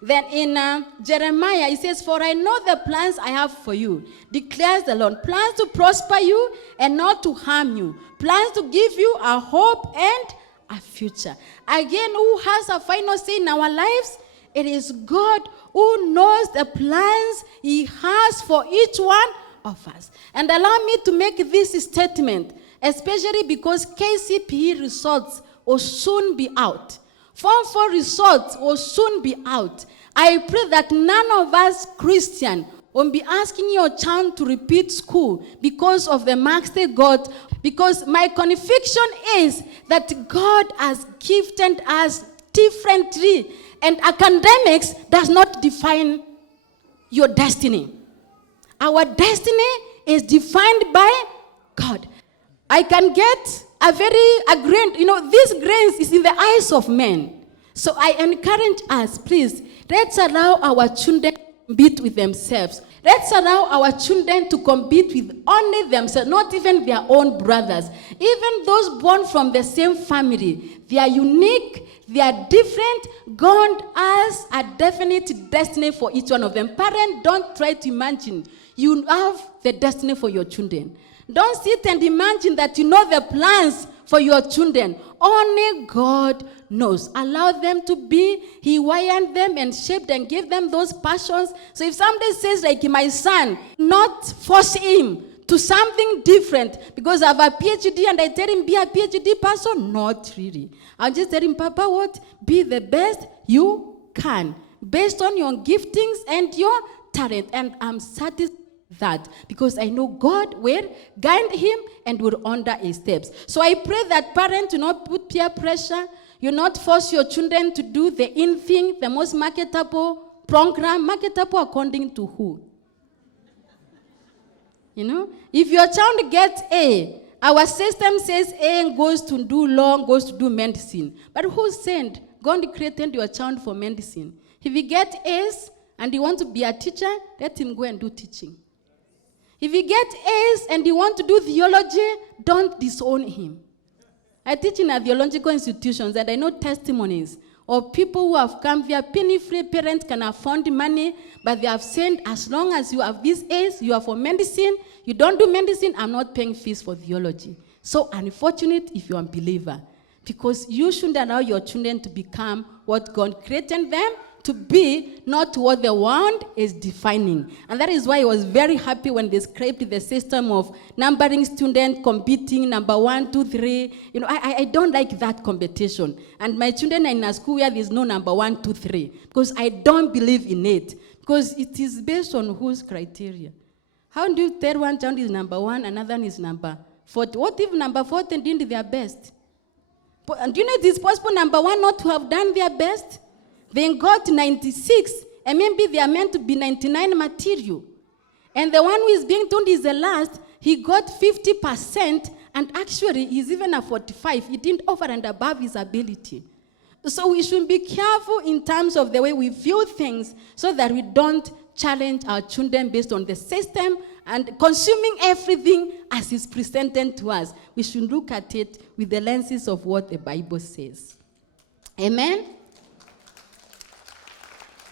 Then in Jeremiah, it says, "For I know the plans I have for you, declares the Lord. Plans to prosper you and not to harm you. Plans to give you a hope and a future." Again, who has a final say in our lives? It is God who knows the plans He has for each one of us. And allow me to make this statement, especially because KCPE results will soon be out. Form 4 results will soon be out. I pray that none of us Christian will be asking your child to repeat school because of the marks they got. Because my conviction is that God has gifted us differently. And academics does not define your destiny. Our destiny is defined by God. I can get a grain, this grains is in the eyes of men. So I encourage us, please, let's allow our children to compete with themselves. Let's allow our children to compete with only themselves, not even their own brothers. Even those born from the same family, they are unique, they are different. God has a definite destiny for each one of them. Parents, don't try to imagine you have the destiny for your children. Don't sit and imagine that you know the plans for your children. Only God knows. Allow them to be. He wired them and shaped and gave them those passions. So if somebody says, like my son, not force him to something different because I have a PhD and I tell him be a PhD person. Not really. I'll just tell him, Papa, what? Be the best you can based on your giftings and your talent. And I'm satisfied that because I know God will guide him and will order his steps. So I pray that parents do not put peer pressure. You not force your children to do the in thing, the most marketable program. Marketable according to who? If your child gets A, our system says A goes to do law, goes to do medicine. But who said God created your child for medicine? If he gets A's and he wants to be a teacher, let him go and do teaching. If he gets A's and he wants to do theology, don't disown him. I teach in a theological institutions and I know testimonies of people who have come via penny-free. Parents can afford money, but they have said, as long as you have these A's, you are for medicine. You don't do medicine, I'm not paying fees for theology. So unfortunate if you're a believer, because you shouldn't allow your children to become what God created them to be, not what the world is defining. And that is why I was very happy when they scraped the system of numbering students, competing, number 1, 2, 3. I don't like that competition. And my children are in a school where there's no number 1, 2, 3, because I don't believe in it, because it is based on whose criteria. How do you tell one child is number 1, another is number 40? What if number 40 did their best? And do you know it is possible number 1 not to have done their best? They got 96, and maybe they are meant to be 99 material. And the one who is being told is the last, he got 50%, and actually he's even a 45. He didn't over and above his ability. So we should be careful in terms of the way we view things so that we don't challenge our children based on the system and consuming everything as is presented to us. We should look at it with the lenses of what the Bible says. Amen?